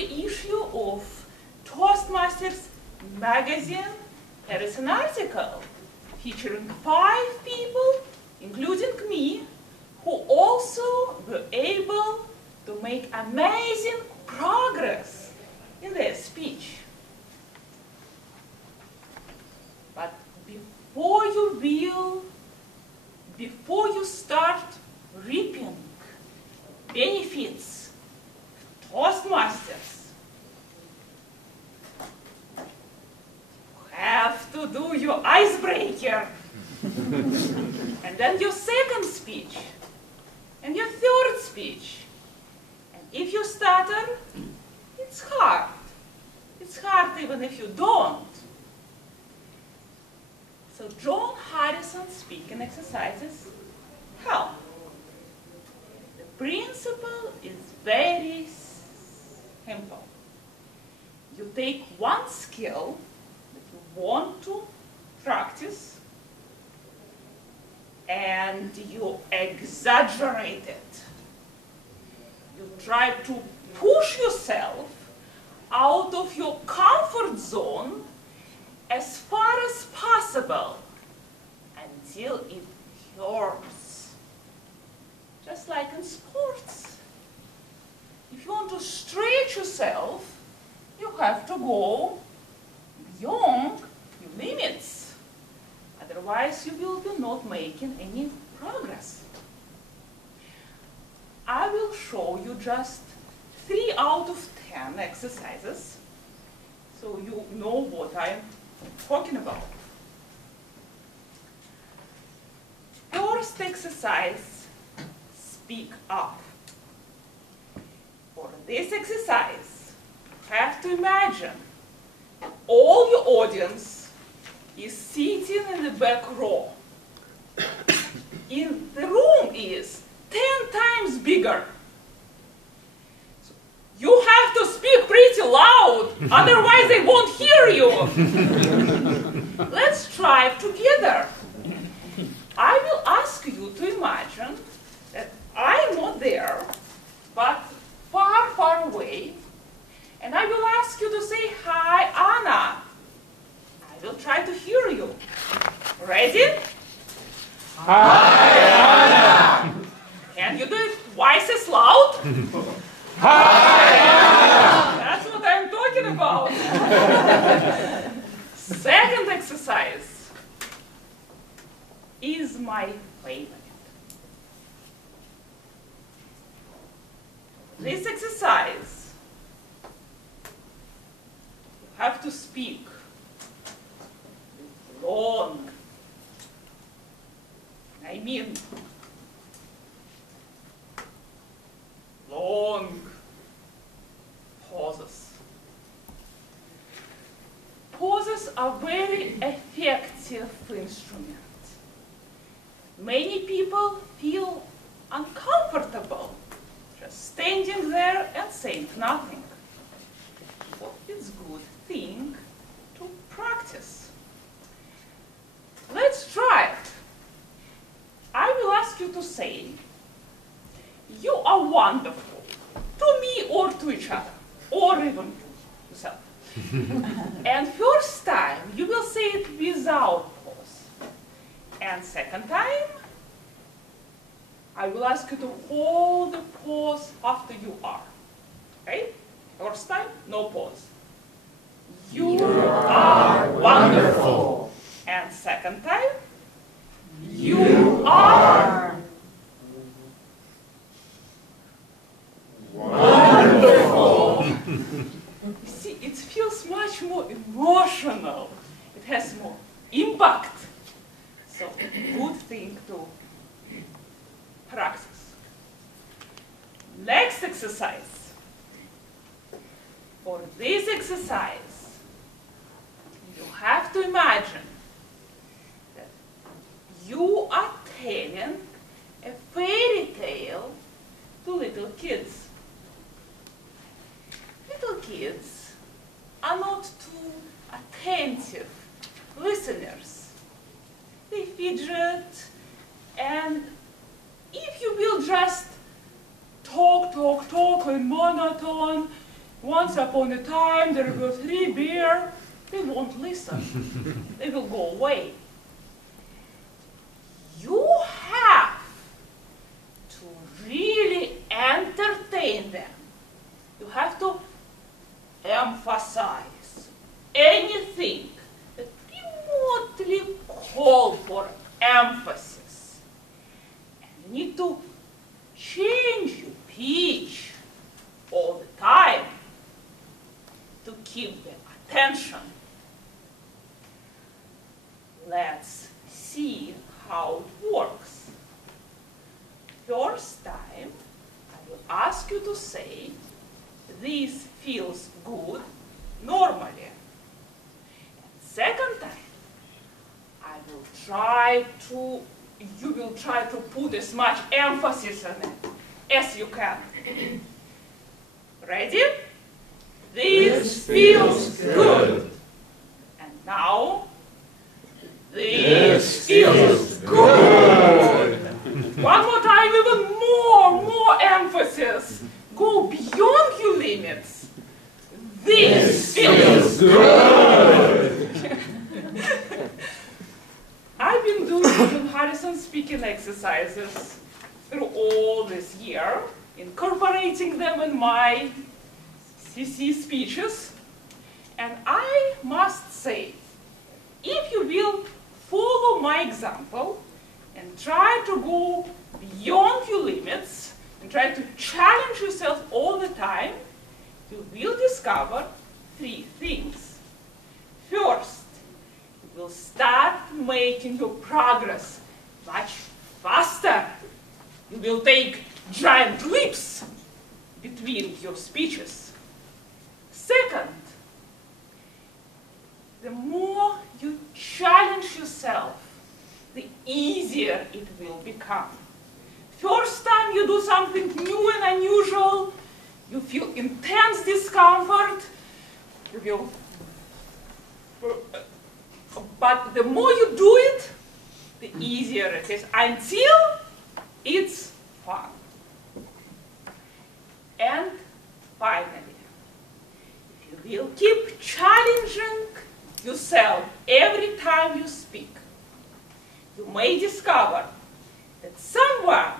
every issue of Toastmasters magazine, there is an article featuring 5 people, including me, who also were able to make amazing progress in their speech. But before you start reaping benefits of Toastmasters, you have to do your icebreaker. And then your second speech, and your third speech. And if you stutter, it's hard. It's hard even if you don't. So John Harrison's speaking exercises help. The principle is very simple. You take one skill that you want to practice, and you exaggerate it. You try to push yourself out of your comfort zone as far as possible until it hurts. Just like in sports. If you want to stretch yourself, you have to go beyond your limits. Otherwise, you will be not making any progress. I will show you just 3 out of 10 exercises, so you know what I'm talking about. First exercise, speak up. For this exercise, you have to imagine all your audience is sitting in the back row. The room is 10 times bigger. So you have to speak pretty loud, otherwise they won't hear you. Let's try together. I will ask you to imagine that I am not there, but far, far away. And I will ask you to say, "Hi, Anna." I will try to hear you. Ready? Hi, Anna! Can you do it twice as loud? Hi, Anna! That's what I'm talking about. Second exercise is my favorite. This exercise, you have to speak long. I mean, long pauses. Pauses are very effective instrument. Many people feel uncomfortable just standing there and saying nothing. But it's a good thing to practice. Let's try it. I will ask you to say, "You are wonderful," to me or to each other, or even to yourself. And first time, you will say it without pause. And second time, I will ask you to hold the pause after you are. Okay? First time, no pause. You are wonderful. And second time, you are wonderful. You see, it feels much more emotional. It has more impact. So, good thing to practice. Next exercise. For this exercise, you have to imagine that you are telling a fairy tale to little kids. Little kids are not too attentive listeners. They fidget, and if you will just talk in monotone, Once upon a time, there were 3 bears. They won't listen. They will go away. You have to really entertain them. You have to emphasize anything that remotely call for emphasis. And you need to change your pitch all the time to keep their attention. Let's see how it works. First time, I will ask you to say, "This feels good," normally. And second time, you will try to put as much emphasis on it as you can. Ready? This feels good. And now, this feels good. One more time, even more emphasis. Go beyond your limits. This feels good. I've been doing comparison speaking exercises through all this year, incorporating them in my CC speeches. And I must say, if you will follow my example and try to go beyond your limits and try to challenge yourself all the time, you will discover 3 things. First, you will start making your progress much faster. You will take giant leaps between your speeches. Second, the more you challenge yourself, the easier it will become. First time you do something new and unusual, you feel intense discomfort, but the more you do it, the easier it is, until it's fun. And finally, if you will keep challenging yourself every time you speak, you may discover that somewhere